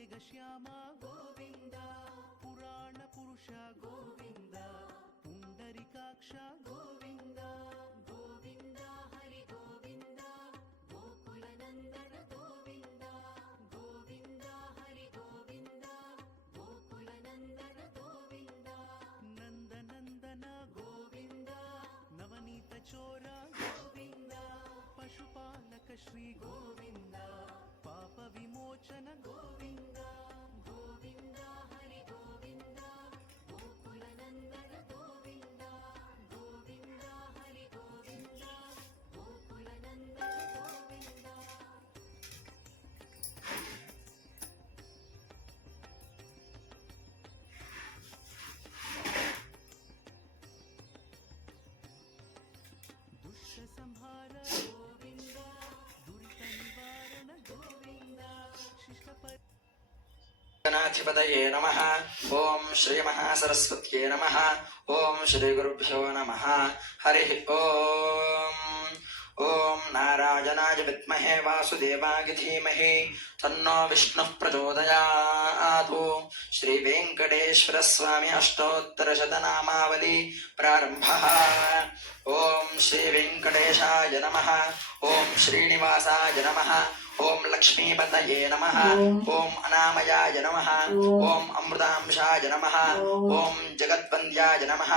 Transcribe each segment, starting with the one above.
ಮೇಘಶ್ಯಾಮ ಗೋವಿಂದ, ಪುರಾಣ ಪುರುಷ ಗೋವಿಂದ, ಪುಂಡರಿಕಾಕ್ಷ ಗೋವಿಂದ, ಗೋವಿಂದ ಹರಿ ಗೋವಿಂದ, ಗೋಕುಲ ನಂದನ ಗೋವಿಂದ, ಗೋವಿಂದ ಹರಿ ಗೋವಿಂದ, ಗೋಕುಲ ನಂದನ ಗೋವಿಂದ, ನಂದನಂದನ ಗೋವಿಂದ, ನವನೀತ ಚೋರ ಗೋವಿಂದ, ಪಶುಪಾಲಕ ಶ್ರೀ ಗೋವಿಂದ, ಪಾಪ ವಿಮೋಚನ ಗೋವಿಂದ, ಗೋವಿಂದ ಹರಿ ಗೋವಿಂದ, ಗೋಕುಲ ನಂದನ ಗೋವಿಂದ, ಗೋವಿಂದ ಹರಿ ಗೋವಿಂದ, ಗೋಕುಲ ನಂದನ ಗೋವಿಂದ. ದುಷ್ಟ ಸಂಹಾರ ಗೋವಿಂದ, ದುರಿತ ನಿವಾರಣ ಗೋವಿಂದ, ಶಿಷ್ಟ ಗಣಾಧಿಪತಯೇ ನಮಃ. ಓಂ ಶ್ರೀ ಮಹಾಸರಸ್ವತ್ಯೇ ನಮಃ. ಓಂ ಶ್ರೀ ಗುರುಭ್ಯೋ ನಮಃ. ಹರಿ ಓಂ. ಓಂ ನಾರಾಯಣಾಯ ವಿದ್ಮಹೇ ವಾಸುದೇವಾಯ ಧೀಮಹಿ ತನ್ನೋ ವಿಷ್ಣುಃ ಪ್ರಚೋದಯಾತ್. ಶ್ರೀ ವೆಂಕಟೇಶ್ವರ ಸ್ವಾಮಿ ಅಷ್ಟೋತ್ತರ ಶತನಾಮಾವಲಿ ಪ್ರಾರಂಭಃ. ಓಂ ಶ್ರೀ ವೆಂಕಟೇಶಾಯ ನಮಃ. ಓಂ ಶ್ರೀನಿವಾಸಾಯ ನಮಃ. ಓಂ ಲಕ್ಷ್ಮೀಪತಯೇ ನಮಃ. ಓಂ ಅನಾಮಯಾಯ ನಮಃ. ಓಂ ಅಮೃತಾಂಶಾಯ ನಮಃ. ಓಂ ಜಗದ್ವಂದ್ಯಾಯ ನಮಃ.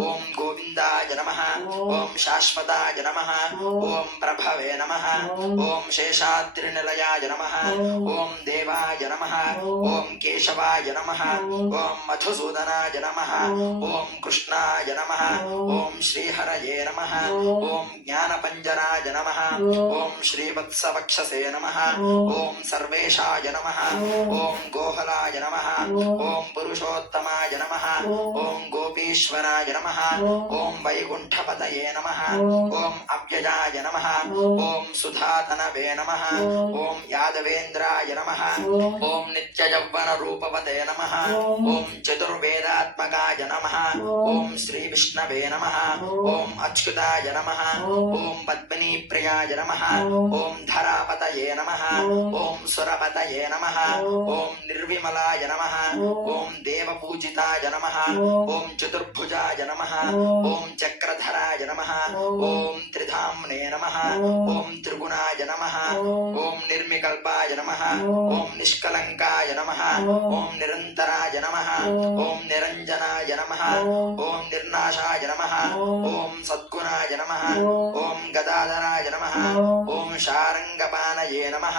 ಓಂ ಗೋವಿಂದಾಯ ನಮಃ. ಓಂ ಶಾಶ್ವತಾಯ ನಮಃ. ಓಂ ಪ್ರಭವೇ ನಮಃ. ಓಂ ಶೇಷಾದ್ರಿನಿಲಯಾಯ ನಮಃ. ಓಂ ದೇವಾಯ ನಮಃ. ಓಂ ಕೇಶವಾಯ ನಮಃ. ಓಂ ಮಧುಸೂದನಾಯ ನಮಃ. ಓಂ ಕೃಷ್ಣಾಯ ನಮಃ. ಓಂ ಶ್ರೀಹರಯೇ ನಮಃ. ಓಂ ಜ್ಞಾನಪಂಜರಾಯ ನಮಃ. ಓಂ ಶ್ರೀವತ್ಸವಕ್ಷಸೇ ನಮಃ. ಓಂ ಸರ್ವೇಶಾಯ ನಮಃ. ಓಂ ಗೋಹಲಾಯ ನಮಃ. ಓಂ ಪುರುಷೋತ್ತಮಾಯ ನಮಃ. ಓಂ ಗೋಪೀಶ್ವರಾಯ ನಮಃ. ಓಂ ವೈಕುಂಠಪತಯೇ ನಮಃ. ಓಂ ಅವ್ಯಯಾಯ ನಮಃ. ಓಂ ಸುಧಾತನವೇ ನಮಃ. ಓಂ ಯಾದವೇಂದ್ರಾಯ ನಮಃ. ಓಂ ನಿತ್ಯಯೌವನ ರೂಪವತೆ ನಮಃ. ಓಂ ಚತುರ್ವೇದಾತ್ಮಕಾಯ ನಮಃ. ಓಂ ಶ್ರೀ ವಿಷ್ಣವೇ ನಮಃ. ಓಂ ಅಚ್ಯುತಾಯ ನಮಃ. ಓಂ ಪದ್ಮಿನಿ ಪ್ರಿಯಾಯ ನಮಃ. ಓಂ ಧರಾಪತಯೇ ನಮಃ. ಓಂ ಸುರಪತಯೇ ನಮಃ. ಓಂ ನಿರ್ವಿಮಲಾಯ ನಮಃ. ಓಂ ದೇವಪೂಜಿತಾಯ ನಮಃ. ಓಂ ಚತುರ್ಭುಜಾಯ ನಮಃ. ಓಂ ಚಕ್ರಧರಾಯ ನಮಃ. ಓಂ ತ್ರಿಧಾಮ್ನೇ ನಮಃ. ಓಂ ತ್ರಿಗುಣಾಯ ನಮಃ. ಓಂ ನಿರ್ವಿಕಲ್ಪಾಯ ನಮಃ. ಓಂ ನಿಷ್ಕಲಂಕಾಯ ನಮಃ. ಓಂ ನಿರಂತರಾಯ ನಮಃ. ಓಂ ನಿರಂಜನಾಯ ನಮಃ. ಓಂ ನಿರ್ನಾಶಾಯ ನಮಃ. ಓಂ ಸದ್ಗುಣಾಯ ನಮಃ. ಓಂ ಗದಾಧರಾಯ ನಮಃ. ಓಂ ಶಾರಂಗಪಾನಯೇ ನಮಃ.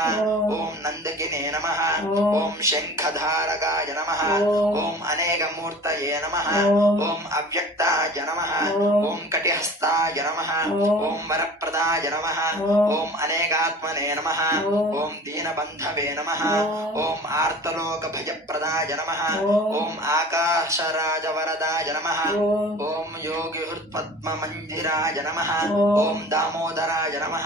ಓಂ ನಂದಕಿನೇ ನಮಃ. ಓಂ ಶಂಖಧಾರಕಾಯ ನಮಃ. ಓಂ ಅನೇಕಮೂರ್ತಯೇ ನಮಃ. ಓಂ ಅವ್ಯಕ್ತಾಯ ನಮಃ. ಓಂ ಕಟಿಹಸ್ತಾಯ ನಮಃ. ಓಂ ವರಪ್ರದಾಯ ನಮಃ. ಓಂ ಅನೇಕಾತ್ಮನೇ ನಮಃ. ಓಂ ದೀನಬಂಧವೇ ನಮಃ. ಓಂ ಆರ್ತಲೋಕಭಯಪ್ರದಾಯ ನಮಃ. ಓಂ ಆಕಾಶರಾಜವರದಾಯ ನಮಃ. ಓಂ ಯೋಗಿ ಹೃತ್ಪದ್ಮಮಂದಿರಾಯ ನಮಃ. ಓಂ ದಾಮೋದರಾಯ ನಮಃ.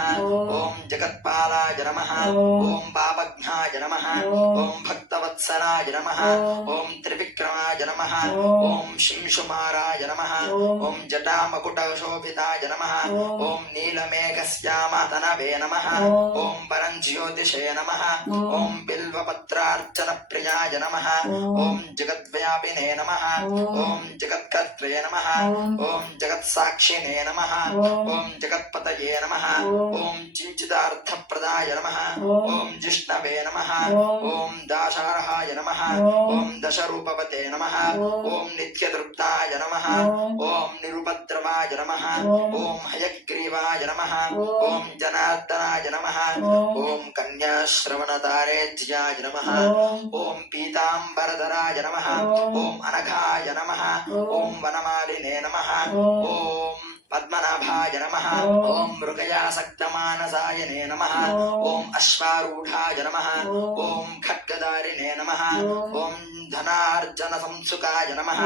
ಓಂ ಜಗತ್ಪಾಲಾಯ ನಮಃ. ಓಂ ಪಾಪಘ್ನಾಯ ನಮಃ. ಓಂ ಭಕ್ತವತ್ಸಲಾಯ ನಮಃ. ಓಂ ತ್ರಿವಿಕ್ರಮಾಯ ನಮಃ. ಓಂ ಶಿಂಶುಮಾರಾಯ ನಮಃ. ಓಂ ಜಟಾಮಕುಟಶೋಭಿತಾಯ ನಮಃ. ಓಂ ನೀಲಮೇಘಶ್ಯಾಮತನವೇ ನಮಃ. ಓಂ ಪರಂಜ್ಯೋತಿಷೇ ನಮಃ. ಓಂ ಬಿಲ್ವಪತ್ರಾರ್ಚನ ಪ್ರಿಯಾಯ ನಮಃ. ಓಂ ಜಗದ್ವ್ಯಾಪಿನೇ ನಮಃ. ಓಂ ಜಗತ್ಕರ್ತ್ರೇ ನಮಃ. ಓಂ ಜಗತ್ಸಾಕ್ಷಿನೇ ನಮಃ. ಓಂ ಜಗತ್ಪತಯೇ ನಮಃ. ಓಂ ಚಿಂಚಿದಾರ್ಥಪ್ರದಾಯ ನಮಃ. ಓಂ ಜಿಷ್ಣವೇ ನಮಃ. ಓಂ ದಾಶಾರ್ಹಾಯ ನಮಃ. ಓಂ ದಶರೂಪವತೆ ನಮಃ. ಓಂ ನಿತ್ಯತೃಪ್ತಾಯ ನಮಃ. ಓಂ ನಿರುಪದ್ರವಾಯ ನಮಃ. ಓಂ ಹಯಗ್ರೀವಾಯ ನಮಃ. ಓಂ ಜನಾರ್ದನಾಯ ನಮಃ. ಓಂ ಕನ್ಯಾಶ್ರವಣತಾರೇಜ್ಯಾಯ ನಮಃ. ಓಂ ಪೀತಾಂಬರಧರಾಯ ನಮಃ. ಓಂ ಅನಘಾಯ ನಮಃ. ಓಂ ವನಮಾಲಿನೇ ನಮಃ. ಓಂ ಪದ್ಮನಾಭಾಯ ನಮಃ. ಓಂ ಮೃಗಯಾಸಕ್ತಮಾನಸಾಯನೇ ನಮಃ. ಓಂ ಅಶ್ವಾರೂಢಾಯ ನಮಃ. ಓಂ ಖಡ್ಗಧಾರಿಣೇ ನಮಃ. ಓಂ ಧನಾರ್ಜನ ಸಂಸುಕಾಯ ನಮಃ.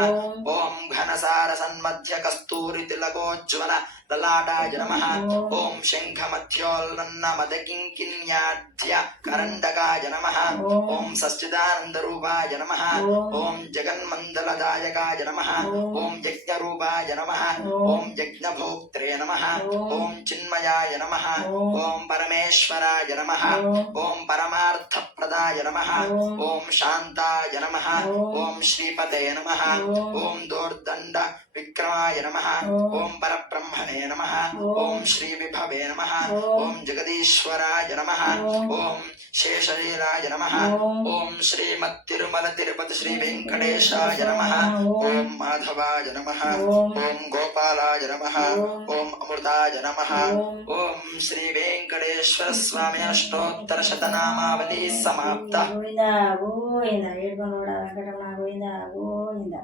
ಓಂ ಘನಸಾರ ಸನ್ಮಧ್ಯ ಕಸ್ತೂರಿ ತಿಲಕೋಜ್ವಲ ಲಲಾಟಾಯ ನಮಃ. ಓಂ ಶಂಖ ಮಧ್ಯೋಲ್ಲನ್ನ ಮದಕಿಂಕಿನ್ಯಾಢ್ಯ ಕರಂಡಕಾಯ ನಮಃ. ಓಂ ಸಚ್ಚಿದಾನಂದ ರೂಪಾಯ ನಮಃ. ಓಂ ಜಗನ್ಮಂಡಲದಾಯಕಾಯ ನಮಃ. ಓಂ ಯಜ್ಞರೂಪಾಯ ನಮಃ. ಓಂ ಯಜ್ಞಭೋಕ್ತ್ರೇ ನಮಃ. ಓಂ ಚಿನ್ಮಯಾಯ ನಮಃ. ಓಂ ಪರಮೇಶ್ವರಾಯ ನಮಃ. ಓಂ ಪರಮಾರ್ಥಪ್ರದಾಯ वरदाय नमः ओम शांताय नमः ओम श्रीपते नमः ओम दोर्दंड विक्रमाय नमः ओम परब्रह्मणे नमः ओम श्री विभवे नमः ओम जगदीश्वराय नमः ओम शेषलीलाय नमः ओम श्रीमत्तिरुमल तिरुपति श्री वेंकटेशाय नमः ओम माधवाय नमः ओम गोपालाय नमः ओम अमृताय नमः ओम श्री वेंकटेश्वर स्वामी अष्टोत्तर शतनामावली समाप्त ಗೋವಿಂದ ಗೋವಿಂದ ಹೇಳ್ಕೊಂಡು ನೋಡ ವೆಂಕಟರಮಣ ಗೋವಿಂದ ಗೋವಿಂದ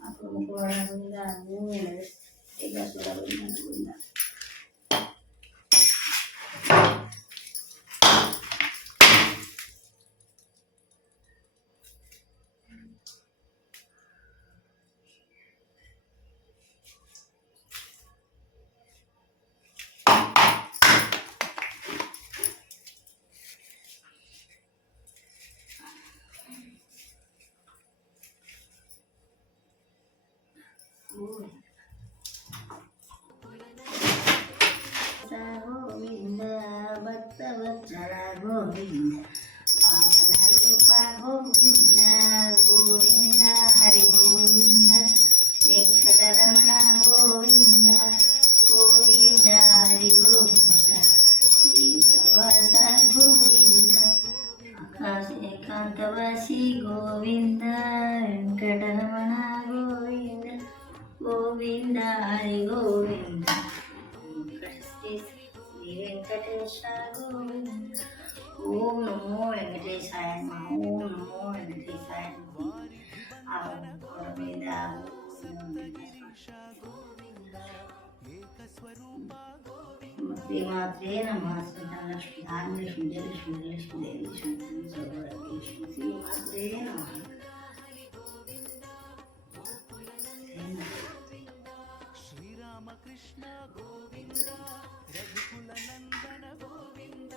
ಮಕ್ಕಳು ಮುಖವಾಡ ಗೋವಿಂದ ಗೋವಿಂದ ಏಕಾಸುರ ಗೋವಿಂದ ಗೋವಿಂದ ಗೋವಿಂದ ಭಕ್ತವತ್ಸಲ ಗೋವಿಂದ ಪಾವನ ರೂಪ ಗೋವಿಂದ ಗೋವಿಂದ ಹರಿ ಗೋವಿಂದ ವೆಂಕಟರಮಣ ಗೋವಿಂದ ಗೋವಿಂದ ಹರಿ ಗೋವಿಂದ ಶ್ರೀನಿವಾಸ ಗೋವಿಂದ ಆಕಾಶ ಏಕಾಂತವಾಸಿ ಗೋವಿಂದ ವೆಂಕಟರಮಣ ಗೋವಿಂದ ಗೋವಿಂದ ಹರಿ ಗೋವಿಂದ ಶ್ರೀ ವೆಂಕಟೇಶ ಗೋವಿಂದ ಓಂ ನಮೋ ವೆಂಕಟೇಶಾಯ ನಮಃ ಓಂ ನಮೋ ವೆಂಕಟೇಶಾಯ ನಮಃ ಗೋವಿಂದ ಶ್ರೀಮಾತ್ರೇ ನಮಃ ಶ್ರೀ ಲಕ್ಷ್ಮೀ ಲಕ್ಷ್ಮೀ ಲಕ್ಷ್ಮೀ ಲಕ್ಷ್ಮೀ ಲಕ್ಷ್ಮೀ ಶ್ರೀಮಾತ್ರೇ ನಮಃ ಶ್ರೀರಾಮಕೃಷ್ಣ ಗೋವಿಂದ ರಘುಕುಲ ನಂದನ ಗೋವಿಂದ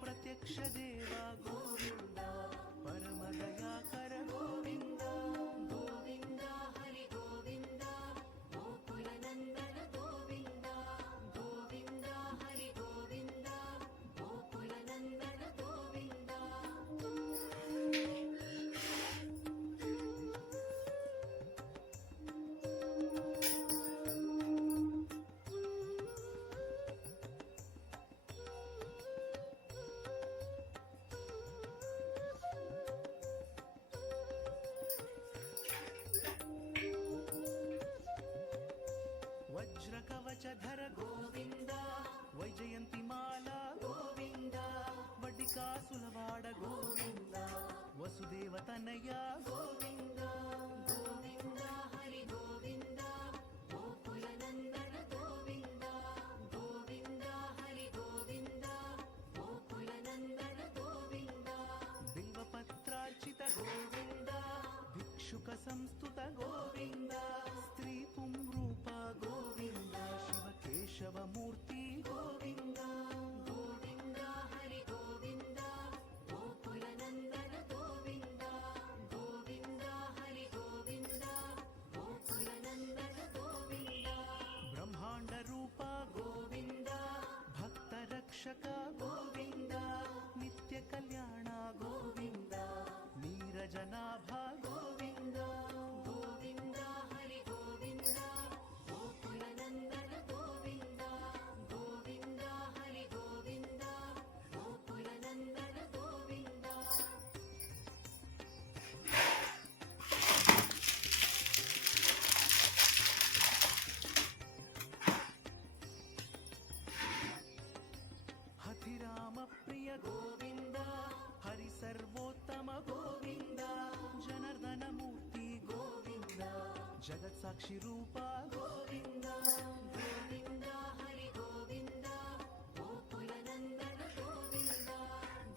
ಪ್ರತ್ಯಕ್ಷ ದೇವ ಗೋವಿಂದ ಪರಮ ದಯಾಕರ ಗೋವಿಂದ ಗೋವಿಂದ ಹರಿ ಗೋವಿಂದ ಗೋಕುಲ ನಂದನ ಗೋವಿಂದ ಗೋವಿಂದ ಹರಿ ಗೋವಿಂದ ಗೋಕುಲ ನಂದನ ಗೋವಿಂದ ವಜ್ರಕವಚಧರ ಗೋವಿಂದ ವೈಜಯಂತಿ ಮಾಲಾ ಗೋವಿಂದ ವಡ್ಡಿಕಾಸುಲವಾಡ ಗೋವಿಂದ ವಸುದೇವ ತನಯ ಗೋವಿಂದ ಗೋವಿಂದ ಹರಿ ಗೋವಿಂದ ಗೋಕುಲ ನಂದನ ಗೋವಿಂದ ಗೋವಿಂದ ಹರಿ ಗೋವಿಂದ ಗೋಕುಲ ನಂದನ ಗೋವಿಂದ ಬಿಲ್ವಪತ್ರಾರ್ಚಿತ ಗೋವಿಂದ ಭಿಕ್ಷುಕ ಸಂಸ್ತುತ ಗೋವಿಂದ ಸ್ತ್ರೀ ಪುಂರೂಪ ಗೋವಿಂದ ಶಿವಕೇಶವ ಮೂರ್ತಿ ಗೋವಿಂದ ಗೋವಿಂದ ಹರಿ ಗೋವಿಂದ ಗೋಕುಲ ನಂದನ ಗೋವಿಂದ ಗೋವಿಂದ ಹರಿ ಗೋವಿಂದ ಗೋಕುಲ ನಂದನ ಗೋವಿಂದ ಬ್ರಹ್ಮಾಂಡ ರೂಪ ಗೋವಿಂದ ಭಕ್ತ ರಕ್ಷಕ ಗೋವಿಂದ ನಿತ್ಯ ಕಲ್ಯಾಣ ಗೋವಿಂದ ನೀರಜನಾಭ ಗೋವಿಂದ ಗೋವಿಂದ ಹರಿ ಗೋವಿಂದ ಗೋಕುಲ ನಂದನ ಗೋವಿಂದ ಗೋವಿಂದ ಹರಿ ಗೋವಿಂದ ಗೋಕುಲ ನಂದನ ಗೋವಿಂದ ಹತಿರಾಮ ಪ್ರಿಯ ಗೋವಿಂದ ಹರಿ ಸರ್ವೋತ್ತಮ ಗೋವಿಂದ ಜನಾರ್ದನ ಮೂರ್ತಿ ಗೋವಿಂದ ಜಗತ್ಸಾಕ್ಷಿ ರೂಪ ಗೋವಿಂದ ಗೋವಿಂದ ಹರಿ ಗೋವಿಂದ ಗೋಕುಲ ನಂದನ ಗೋವಿಂದ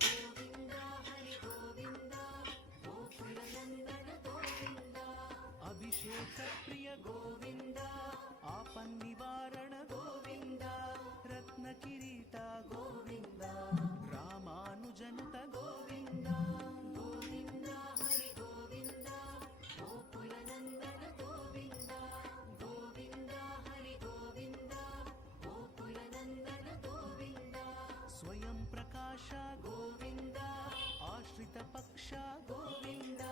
ಗೋವಿಂದ ಹರಿ ಗೋವಿಂದ ಗೋಕುಲ ನಂದನ ಗೋವಿಂದ ಅಭಿಷೇಕ ಪ್ರಿಯ ಗೋವಿಂದ ಆಪನ್ನಿವಾರಣ ಗೋವಿಂದ ರತ್ನ ಕಿರೀಟ ಗೋವಿಂದ ರಾಮಾನುಜನುತ ಗೋವಿಂದ ಗೋವಿಂದ ಹರಿ ಗೋವಿಂದ ಗೋಕುಲ ನಂದನ ಗೋವಿಂದ ಗೋವಿಂದ ಹರಿ ಗೋವಿಂದ ಗೋಕುಲ ನಂದನ ಗೋವಿಂದ ಸ್ವಯಂ ಪ್ರಕಾಶ ಗೋವಿಂದ ಆಶ್ರಯ ಶ್ರೀಗಣೇಶ ಗೋವಿಂದ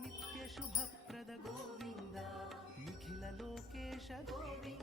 ನಿತ್ಯ ಶುಭಪ್ರದ ಗೋವಿಂದ ನಿಖಿಲ ಲೋಕೇಶ ಗೋವಿಂದ